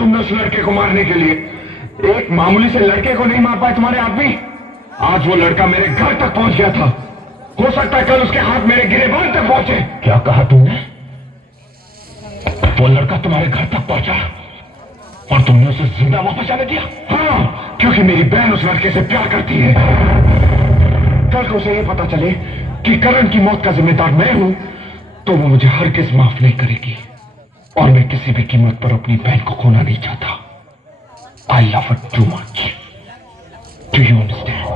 तुमने उस लड़के को मारने के लिए? एक मामूली से लड़के को नहीं मार पाए तुम्हारे आदमी? आज वो लड़का मेरे घर तक पहुंच गया था। हो सकता है कल उसके हाथ मेरे गिरेबान तक पहुंचे। क्या कहा तुमने? वो लड़का तुम्हारे घर तक पहुंचा और तुमने उसे जिंदा वापस जाने दिया? हाँ, क्योंकि मेरी बहन उस लड़के से प्यार करती है। कल को उसे ये पता चले कि करण की मौत का जिम्मेदार मैं हूं, तो वो मुझे हरगिज माफ नहीं करेगी। और मैं किसी भी कीमत पर अपनी बहन को खोना नहीं चाहता। I love her too much. Do you understand?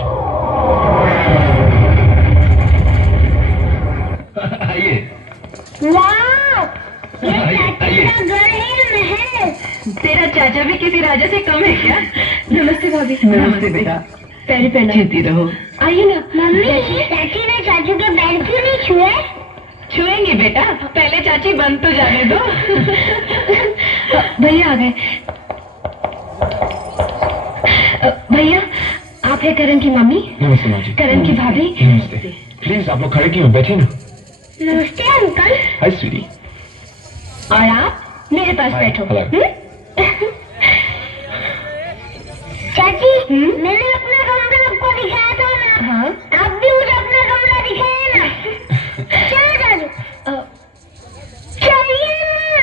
आइए। आइए। तेरा चाचा भी किसी राजा से कम है क्या? नमस्ते भाभी। नमस्ते बेटा। पहले पहना। जीती रहो। आइए ना। मम्मी, चाची ने चाचू के पैर क्यों नहीं छुए? छुएंगे बेटा, पहले चाची बंद तो जाने दो। भैया आ गए। भैया, आप है करण की मम्मी? नमस्ते माँ जी। करण की भाभी? नमस्ते। प्लीज आप लोग खड़े क्यों? बैठे ना। नमस्ते अंकल। हाय स्वीटी। और आप मेरे पास बैठो। चाची, मैंने अपना कमरा आपको दिखाया था ना? हाँ। आप भी मुझे अपना कमरा दिखाए ना? चलो चाचू। चलिए ना।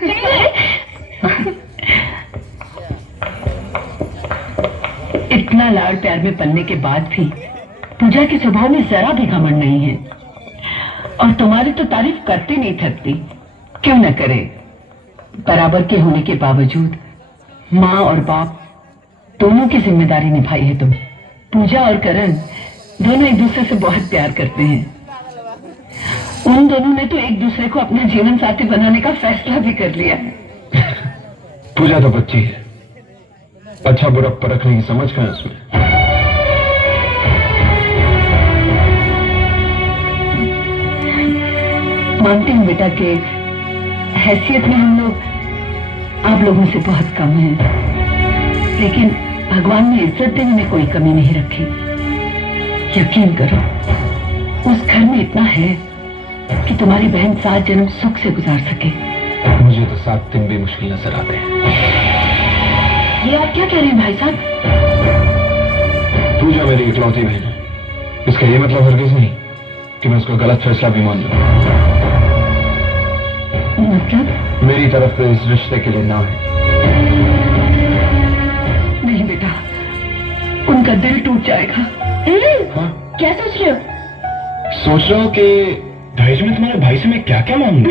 चलिए। इतना लाड़ प्यार में पलने के बाद भी पूजा के स्वभाव में जरा भी घमंड नहीं है, और तुम्हारी तो तारीफ करते नहीं थकती। क्यों न करे? बराबर के होने के बावजूद माँ और बाप दोनों की जिम्मेदारी निभाई है तुम। पूजा और करण दोनों एक दूसरे से बहुत प्यार करते हैं। उन दोनों ने तो एक दूसरे को अपना जीवन साथी बनाने का फैसला भी कर लिया है। पूजा तो बच्ची है, अच्छा बुरा परखने की समझ कहाँ है उसमें? मानती हूँ बेटा कि हैसियत में हम लोग आप लोगों से बहुत कम हैं, लेकिन भगवान ने इज्जत देने में कोई कमी नहीं रखी। यकीन करो, उस घर में इतना है कि तुम्हारी बहन 7 जन्म सुख से गुजार सके। मुझे तो 7 दिन भी मुश्किल नजर आते हैं। ये आप क्या कह रहे हैं भाई साहब? पूजा मेरी इकलौती बहन है, इसका ये मतलब हरगिज नहीं कि मैं उसका गलत फैसला भी मान लूं। मतलब? मेरी तरफ से इस रिश्ते के लिए ना है। नहीं बेटा, उनका दिल टूट जाएगा। हाँ? क्या सोच रहे हो? सोच रहा हूँ कि दहेज में तुम्हारे भाई से मैं क्या क्या मांगू।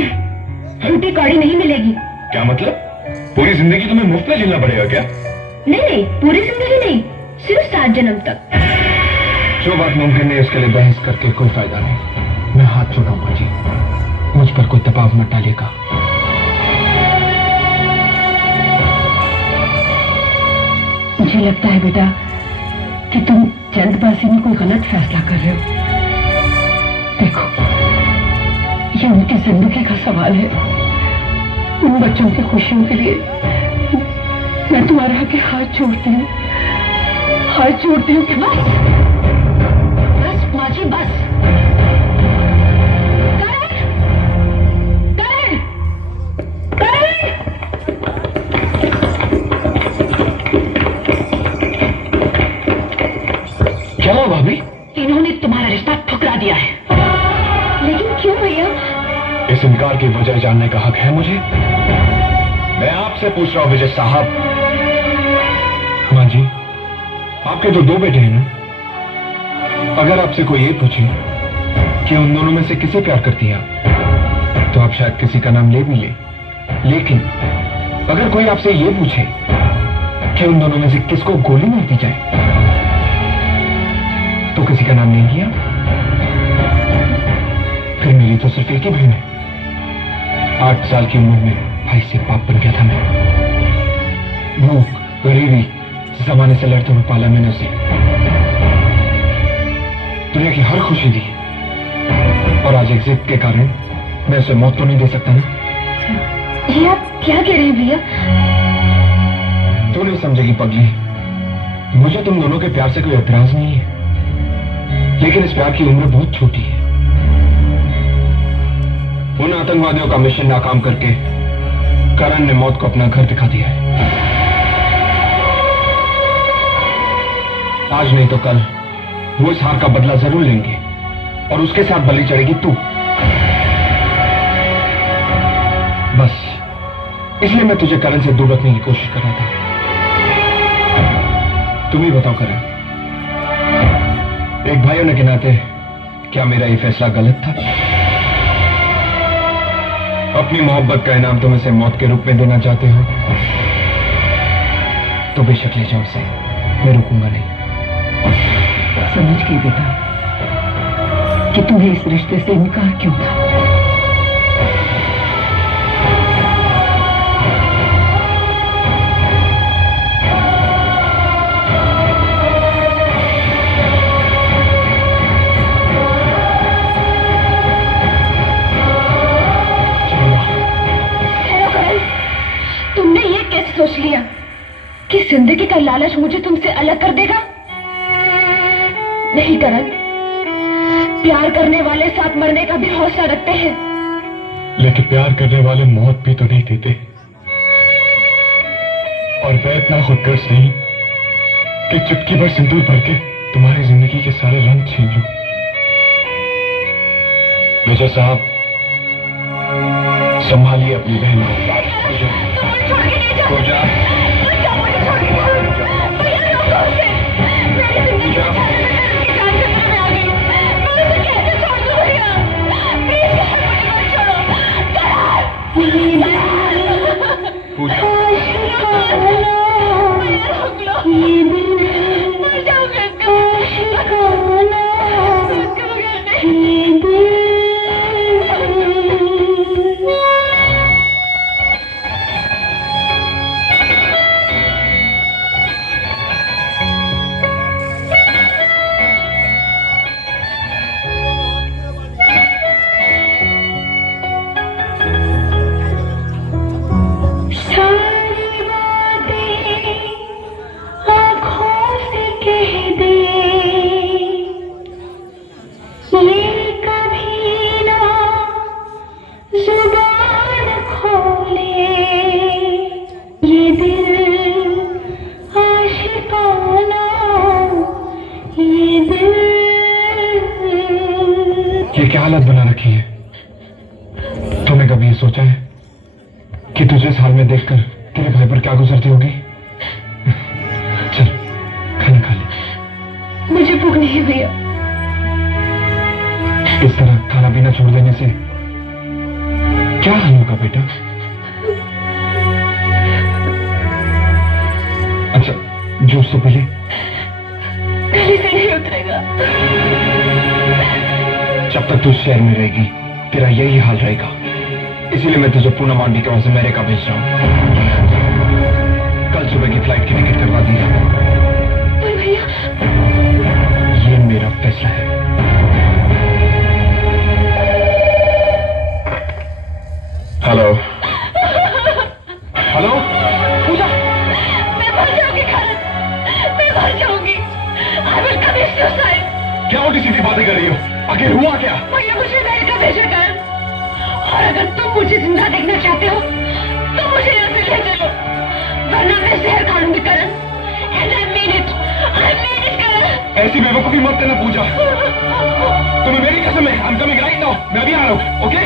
फूटी कौड़ी नहीं मिलेगी। क्या मतलब? पूरी जिंदगी तुम्हें मुफ्त में झेलना पड़ेगा क्या? नहीं नहीं, पूरी जिंदगी नहीं, सिर्फ 7 जन्म तक। जो बात मुमकिन है उसके लिए बहस करके कोई फायदा नहीं। मैं हाथ छोड़ा माँ जी, मुझ पर कोई दबाव मत डालिएगा। मुझे लगता है बेटा कि तुम जल्दबाजी में कोई गलत फैसला कर रहे हो। देखो, ये उनकी जिंदगी का सवाल है। उन बच्चों की खुशियों के लिए मैं तुम्हारे आगे हाथ जोड़ती हूँ, हाथ जोड़ती हूँ कि बस बस माँ जी, बस। क्या हुआ भाभी? इन्होंने तुम्हारा रिश्ता ठुकरा दिया है। लेकिन क्यों भैया? इस इनकार की वजह जानने का हक है मुझे? मैं आपसे पूछ रहा हूं विजय साहब। माँ जी, आपके तो 2 बेटे हैं ना? अगर आपसे कोई ये पूछे कि उन दोनों में से किसे प्यार करती हैं आप, तो आप शायद किसी का नाम ले भी ले। लेकिन अगर कोई आपसे ये पूछे कि उन दोनों में से किसको गोली मार दी जाए, तो किसी का नाम नहीं लिया। फिर मेरी तो सिर्फ एक ही बहन है। 8 साल की उम्र में भाई से बाप बन गया था मैं। भूख, गरीबी, जमाने से लड़ते हुए पाला मैंने उसे। दुनिया की हर खुशी दी, और आज एक जिद के कारण मैं उसे मौत तो नहीं दे सकता ना। ये आप क्या कह रहे हैं भैया? तू नहीं समझेगी पगली, मुझे तुम दोनों के प्यार से कोई एतराज नहीं है, लेकिन इस प्यार की उम्र बहुत छोटी है। उन आतंकवादियों का मिशन नाकाम करके करण ने मौत को अपना घर दिखा दिया है। आज नहीं तो कल वो इस हार का बदला जरूर लेंगे और उसके साथ बलि चढ़ेगी तू। बस इसलिए मैं तुझे करण से दूर रखने की कोशिश कर रहा था। तुम ही बताओ करण, एक भाई होने के नाते क्या मेरा ये फैसला गलत था? अपनी मोहब्बत का इनाम तुम इसे मौत के रूप में देना चाहते हो तो बेशक ले जाओ उसे, मैं रुकूंगा नहीं। समझ गई बेटा कि तुम्हें इस रिश्ते से इनकार क्यों था। तुमने ये कैसे सोच लिया कि जिंदगी का लालच मुझे तुमसे अलग कर देगा? नहीं करण, प्यार करने वाले साथ मरने का भी हौसला रखते हैं। लेकिन प्यार करने वाले मौत भी तो नहीं देते, और वह इतना खुदगर्ज नहीं कि चुटकी भर सिंदूर भर के तुम्हारी जिंदगी के सारे रंग छीन लूं। विजय साहब, संभालिए अपनी बहन को। पूजा, ये क्या हालत बना रखी है? तूने कभी ये सोचा है कि तुझे इस हाल में देखकर तेरे भाई पर क्या गुजरती होगी? चल खाना खा ले। मुझे भूख नहीं भैया। इस तरह खाना पीना छोड़ देने से क्या हाल होगा बेटा? अच्छा जूस तो पी ले। गले से नहीं उतरेगा। जब तक तू शहर में रहेगी तेरा यही हाल रहेगा, इसीलिए मैं तुझे पूनम आंटी के वहां से अमेरिका भेज रहा हूं। कल सुबह की फ्लाइट की टिकट करवा दी। पर भैया, ये मेरा फैसला है। हेलो हेलो पूजा, मैं मर जाऊंगी करण, मैं मर जाऊंगी। I will commit suicide। क्या उल्टी सीधी बातें कर रही हो? आखिर हुआ क्या? भैया मुझे अमेरिका भेजा करण, और अगर तुम मुझे जिंदा देखना चाहते हो तो मुझे यहाँ से ले चलो, वरना मैं जहर खा लूंगी करण। And I mean it करण। ऐसी बेवकूफी मत करना पूजा। तुम्हें मेरी कसम है, I'm coming right now। मैं अभी आ रहा हूँ, ओके?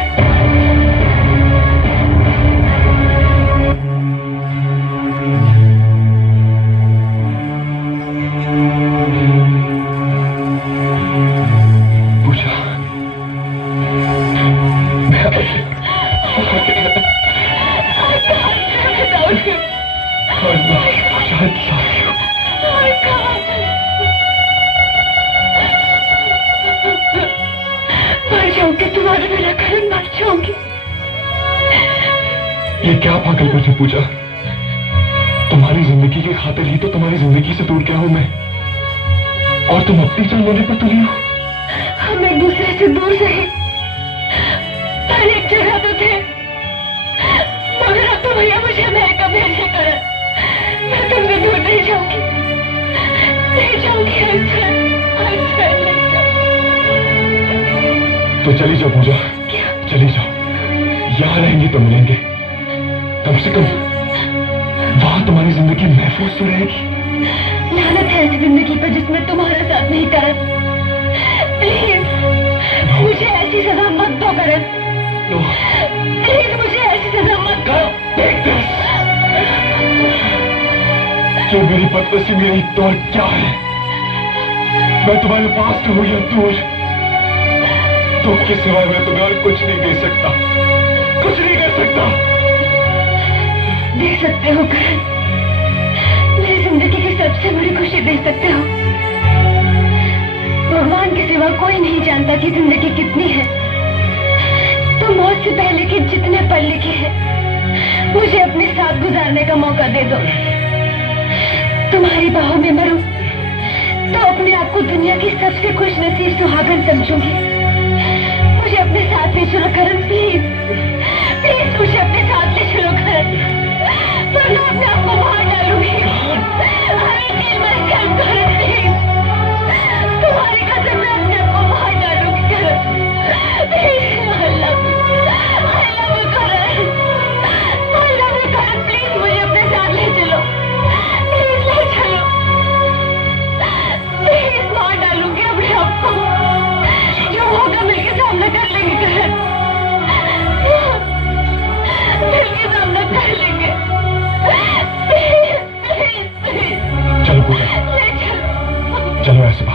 मर जाऊंगी तुम्हारे बिना करण, मर जाऊंगी। ये क्या पागलपन है पूजा? तुम्हारी जिंदगी की खातिर ही तो तुम्हारी जिंदगी से दूर गया हूं मैं, और तुम अपनी जान लेने पर तुली हो। हम एक दूसरे से दूर रहे, पर एक जगह तो थे, मगर अब तो भैया मुझे अमेरिका भेजे करण। मैं तुमसे दूर नहीं जाऊंगी, नहीं जाऊंगी। तो चली जाओ पूजा, चली जाओ। यहां रहेंगे तो मिलेंगे, कम से कम वहां तुम्हारी जिंदगी महफूज तो रहेगी। लानत है ऐसी जिंदगी पर जिसमें तुम्हारा साथ नहीं करत। प्लीज मुझे ऐसी सजा मत दो करत। नो, प्लीज मुझे ऐसी सजा मत दो। Take this. ये मेरी बदनसीबी नहीं तो और क्या है? मैं तुम्हारे पास हूं या दूर, तुम के सिवाय मैं तुम्हें और कुछ नहीं दे सकता, कुछ नहीं दे सकता। दे सकते हो करण, मेरी जिंदगी की सबसे बड़ी खुशी दे सकते हो। भगवान के सिवा कोई नहीं जानता कि जिंदगी कितनी है। तो मौत से पहले के जितने पल लिखे हैं मुझे अपने साथ गुजारने का मौका दे दो। तुम्हारी बाहों में मरूं तो अपने आप को दुनिया की सबसे खुश नसीब सुहागन समझूंगी। मुझे अपने साथ ले चलो करण, प्लीज प्लीज मुझे अपने साथ ले चलो करण, वरना अपने आप को मार डालूंगी। तुम्हारी कसम मैं अपने आप को मार डालूंगी करण। I love you Karan, I love you Karan, please मुझे अपने साथ ले चलो, प्लीज ले चलो, प्लीज मार डालूंगी अपने आप को। जो होगा मिलके सामना कर लेंगे करण, मिलके सामना कर लेंगे। चलो पूजा, ले चलो। चलो ऐसे